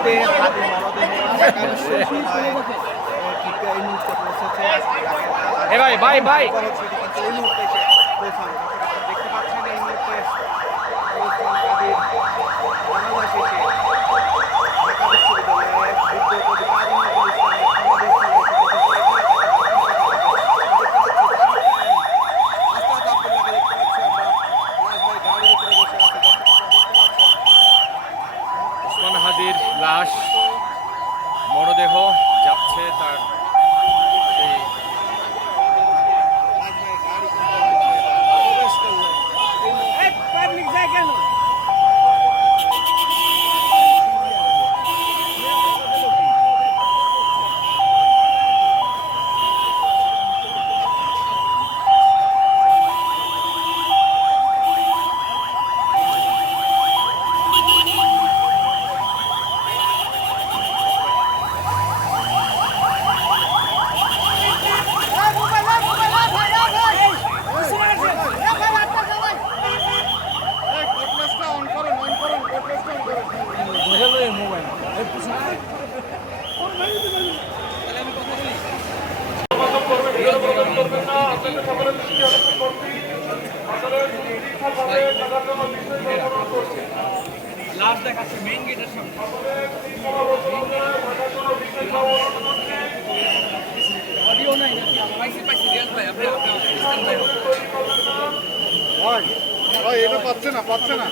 মুহূর্তে হাতি মরদেহ ঢাকা বিশ্ববিদ্যালয়ে কিন্তু এই মুহূর্তে পৌঁছেছে। ভাই ভাই ভাই কিন্তু এই মুহূর্তে এসে পৌঁছানো দেখতে পাচ্ছেন এই মুহূর্তে ওসমান গাজীর জানাজা শেষে ঢাকা বিশ্ববিদ্যালয়ে বুদ্ধ কবি কাজী নজরুল ইসলামের সমাধিস্থলে এসে পৌঁছেছে। আস্তাদ আব্দুল্লাহকে দেখতে পাচ্ছি আমরা, লাশ ভাই গাড়ির উপরে বসে আছে, দর্শক আপনারা দেখতে পাচ্ছেন। ওসমান হাদির লাশ মরদেহ যাচ্ছে তার সেই লাশ ভাই গাড়ি প্রবেশ করলো এই মুহূর্তে। লাশ দেখাচ্ছে মেইন গেটের সামনে। অডিও নাই নাকি? পাইছি রিয়াজ ভাই, আপনি ইসলাম ভাই। এটা পাচ্ছে না